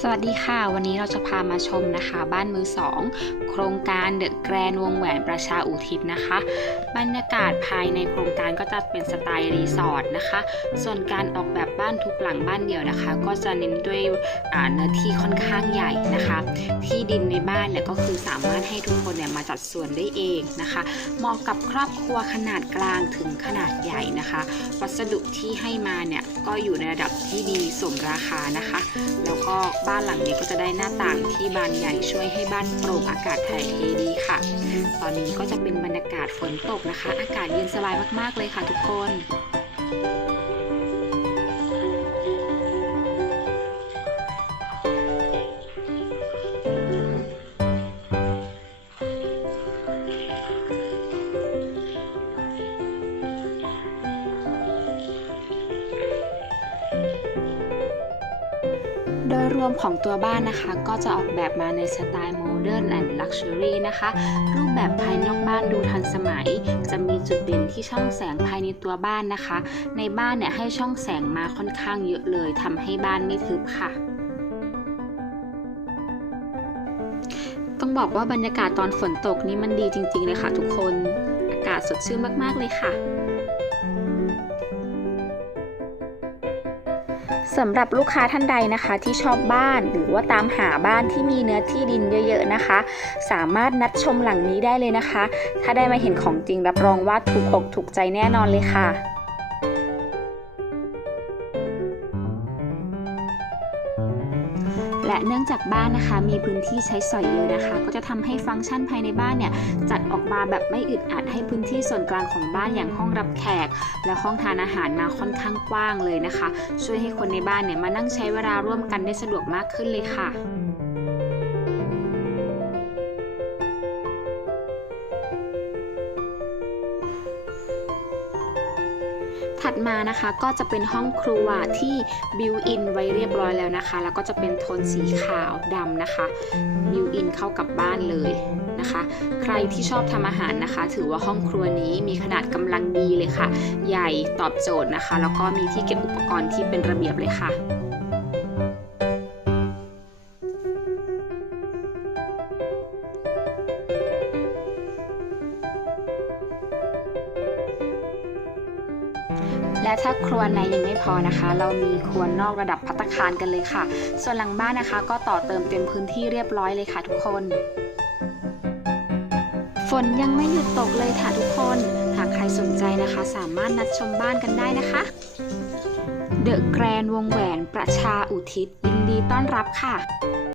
สวัสดีค่ะ วันนี้เราจะพามาชมนะคะ บ้านมือสองโครงการเดอะแกรนวงแหวนประชาอุทิศนะคะ บรรยากาศภายในโครงการก็จะเป็นสไตล์รีสอร์ทนะคะ ส่วนการออกแบบบ้านทุกหลังบ้านเดี่ยวนะคะ ก็จะเน้นด้วยเนื้อที่ค่อนข้างใหญ่นะคะ ที่ดินในบ้านเนี่ยก็คือสามารถให้ทุกคนเนี่ยมาจัดส่วนได้เองนะคะ เหมาะกับครอบครัวขนาดกลางถึงขนาดใหญ่นะคะ วัสดุที่ให้มาเนี่ยก็อยู่ในระดับที่ดีสมราคานะคะ แล้วก็บ้านหลังนี้ก็จะได้หน้าต่างที่บานใหญ่ช่วยให้บ้านโปร่งอากาศถ่ายเทดีค่ะ ตอนนี้ก็จะเป็นบรรยากาศฝนตกนะคะ อากาศเย็นสบายมากๆเลยค่ะทุกคน โดยรวมของตัวบ้านนะคะก็จะออกแบบมาในสไตล์โมเดิร์นแอนด์ลักชัวรี่นะคะ รูปแบบภายนอกบ้านดูทันสมัย จะมีจุดเด่นที่ช่องแสงภายในตัวบ้านนะคะ ในบ้านเนี่ยให้ช่องแสงมาค่อนข้างเยอะเลยทำให้บ้านไม่ทึบค่ะต้องบอกว่าบรรยากาศตอนฝนตกนี่มันดีจริงๆเลยค่ะทุกคน อากาศสดชื่นมากๆเลยค่ะ สำหรับลูกค้าท่านใดนะคะที่ชอบบ้านหรือว่าตามหาบ้านที่มีเนื้อที่ดินเยอะๆนะคะ สามารถนัดชมหลังนี้ได้เลยนะคะ ถ้าได้มาเห็นของจริงรับรองว่าถูกอกถูกใจแน่นอนเลยค่ะ และเนื่องจากบ้านนะคะมีพื้นที่ใช้สอยเยอะนะคะ ก็จะทำให้ฟังก์ชันภายในบ้านเนี่ยจัดออกมาแบบไม่อึดอัดให้พื้นที่ส่วนกลางของบ้านอย่างห้องรับแขก และห้องทานอาหารมาค่อนข้างกว้างเลยนะคะ ช่วยให้คนในบ้านเนี่ยมานั่งใช้เวลาร่วมกันได้สะดวกมากขึ้นเลยค่ะ ถัดมานะคะก็จะเป็นห้องครัวที่บิวอินไว้เรียบร้อยแล้วนะคะ แล้วก็จะเป็นโทนสีขาวดำนะคะบิวอินเข้ากับบ้านเลยนะคะ ใครที่ชอบทำอาหารนะคะ ถือว่าห้องครัวนี้มีขนาดกำลังดีเลยค่ะ ใหญ่ตอบโจทย์นะคะ แล้วก็มีที่เก็บอุปกรณ์ที่เป็นระเบียบเลยค่ะ และถ้าครัวในยังไม่พอนะคะ เรามีครัวนอกระดับพัตตาคารกันเลยค่ะ ส่วนหลังบ้านนะคะ ก็ต่อเติมเต็มพื้นที่เรียบร้อยเลยค่ะทุกคน ฝนยังไม่หยุดตกเลยค่ะทุกคน หากใครสนใจนะคะ สามารถนัดชมบ้านกันได้นะคะเดอะแกรนวงแหวนประชาอุทิศยินดีต้อนรับค่ะ